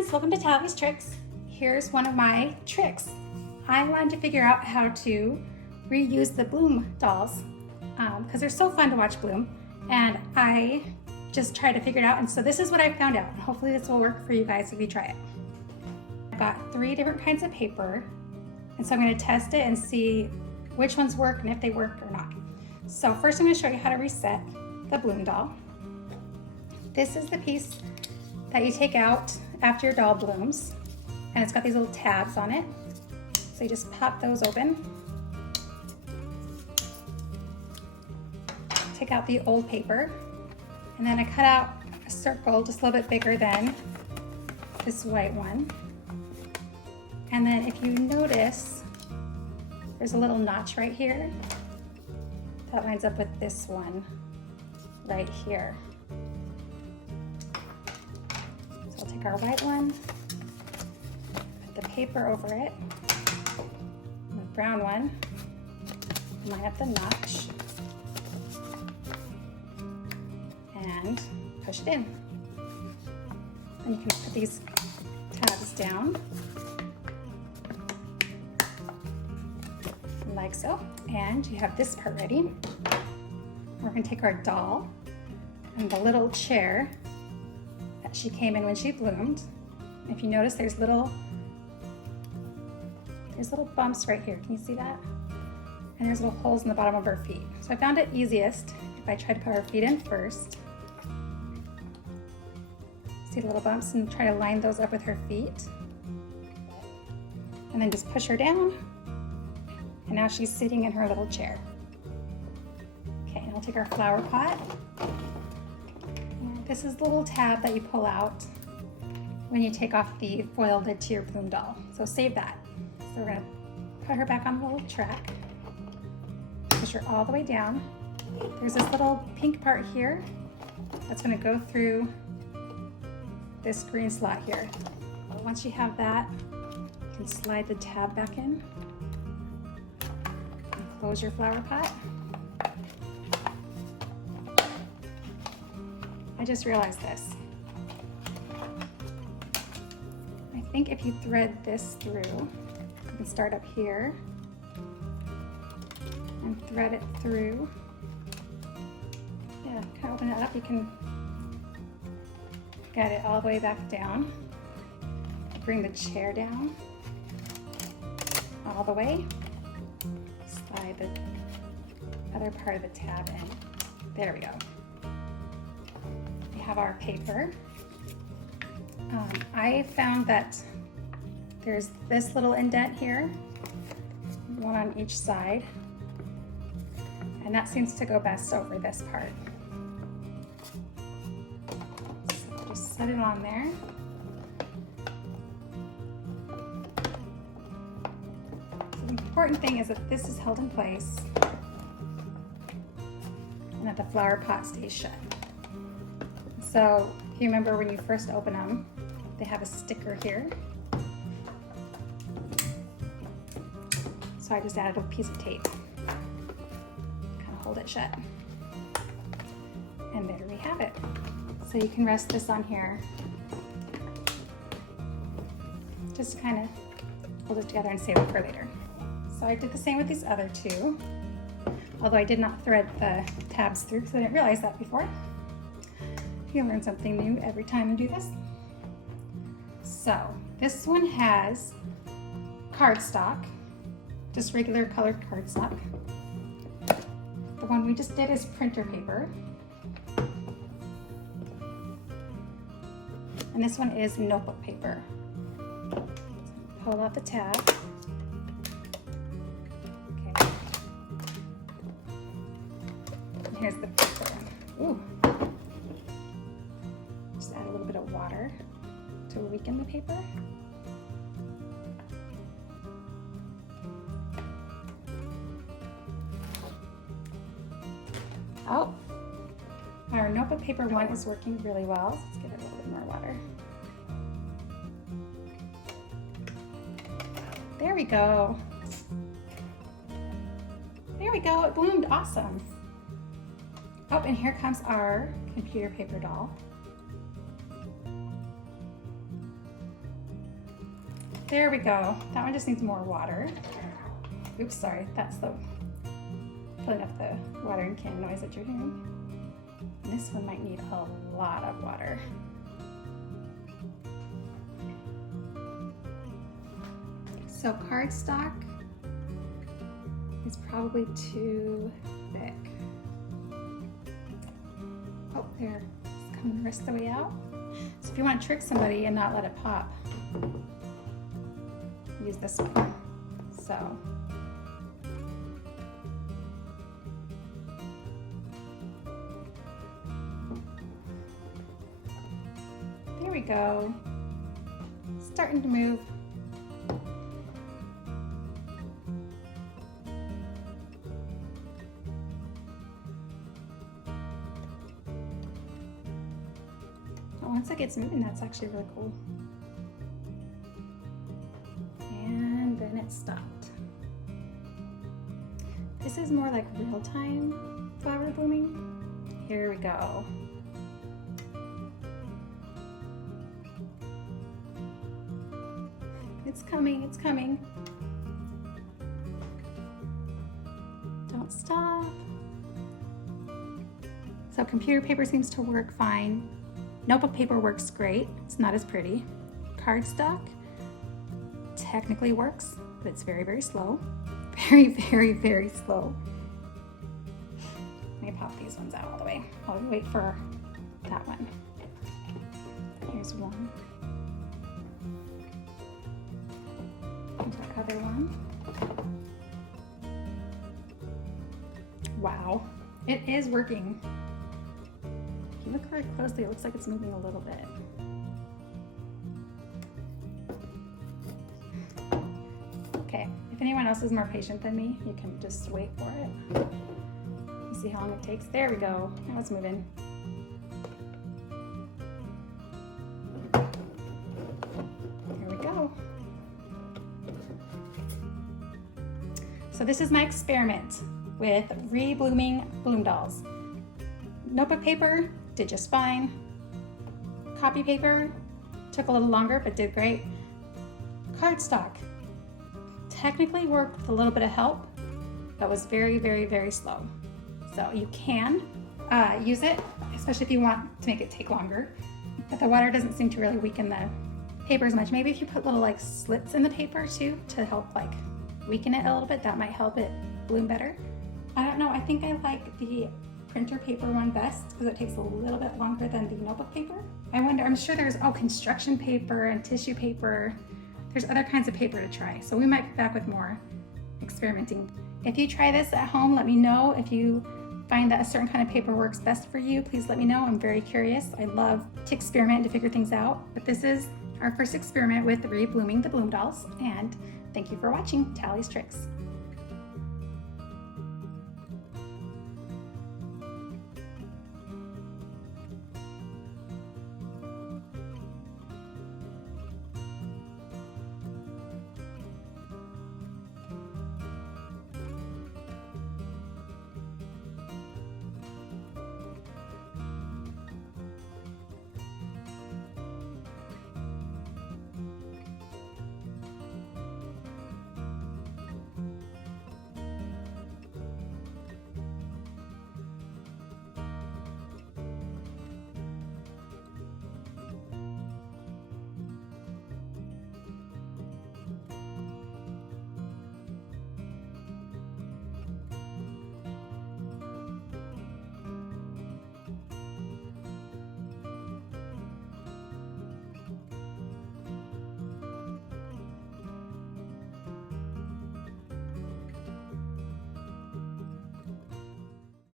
friends, welcome to Tallie's Tricks. Here's one of my tricks. I wanted to figure out how to reuse the Blume dolls because they're so fun to watch bloom, and I just tried to figure it out, and so this is what I found out. Hopefully this will work for you guys if you try it. I've got 3 different kinds of paper, and so I'm going to test it and see which ones work and if they work or not. So first I'm going to show you how to reset the Blume doll. This is the piece that you take out after your doll blooms, and it's got these little tabs on it. So you just pop those open. Take out the old paper, and then I cut out a circle just a little bit bigger than this white one. And then if you notice, there's a little notch right here that lines up with this one right here. So I'll take our white one, put the paper over it, and the brown one, line up the notch, and push it in. And you can put these tabs down like so, and you have this part ready. We're going to take our doll and the little chair that she came in when she bloomed. If you notice, there's little bumps right here. Can you see that? And there's little holes in the bottom of her feet. So I found it easiest if I try to put her feet in first. See the little bumps, and try to line those up with her feet. And then just push her down. And now she's sitting in her little chair. Okay, and I'll take our flower pot. And this is the little tab that you pull out when you take off the foil lid to your Blume doll. So save that. So we're gonna put her back on the little track. Push her all the way down. There's this little pink part here that's gonna go through this green slot here. Once you have that, you can slide the tab back in. Close your flower pot. I just realized this. I think if you thread this through, you can start up here and thread it through. Yeah, kind of open it up. You can get it all the way back down. Bring the chair down all the way. Slide the other part of the tab in. There we go. We have our paper. I found that there's this little indent here, one on each side, and that seems to go best over this part. So just set it on there. The important thing is that this is held in place and that the flower pot stays shut. So if you remember when you first open them, they have a sticker here. So I just added a piece of tape, kind of hold it shut. And there we have it. So you can rest this on here. Just kind of hold it together and save it for later. So I did the same with these other 2, although I did not thread the tabs through because I didn't realize that before. You learn something new every time you do this. So this one has cardstock, just regular colored cardstock. The one we just did is printer paper. And this one is notebook paper. Pull out the tab. Here's the paper. Ooh. Just add a little bit of water to weaken the paper. Oh, our notebook paper one is working really well. Let's give it a little bit more water. There we go. There we go, it bloomed awesome. Oh, and here comes our computer paper doll. There we go. That one just needs more water. Oops, sorry. That's the filling up the watering can noise that you're hearing. This one might need a lot of water. So cardstock is probably too thick. Oh, there, it's coming the rest of the way out. So if you want to trick somebody and not let it pop, use this one. So. There we go. Starting to move. Once it gets moving, that's actually really cool. And then it stopped. This is more like real-time flower blooming. Here we go. It's coming, it's coming. Don't stop. So computer paper seems to work fine. Notebook paper works great. It's not as pretty. Cardstock technically works, but it's very, very slow. Very, very, very slow. Let me pop these ones out all the way while we wait for that one. Here's one. Here's the other one. Wow, it is working. If you look very closely, it looks like it's moving a little bit. Okay, if anyone else is more patient than me, you can just wait for it. You see how long it takes? There we go. Now it's moving. There we go. So this is my experiment with re-blooming bloom dolls. Notebook paper did just fine. Copy paper took a little longer, but did great. Cardstock technically worked with a little bit of help, but was very, very, very slow. So you can use it, especially if you want to make it take longer. But the water doesn't seem to really weaken the paper as much. Maybe if you put little like slits in the paper too to help like weaken it a little bit, that might help it bloom better. I don't know, I think I like the printer paper one best because it takes a little bit longer than the notebook paper. I wonder, I'm sure there's, construction paper and tissue paper. There's other kinds of paper to try. So we might be back with more experimenting. If you try this at home, let me know. If you find that a certain kind of paper works best for you, please let me know. I'm very curious. I love to experiment and to figure things out. But this is our first experiment with re-blooming the bloom dolls. And thank you for watching Tallie's Tricks.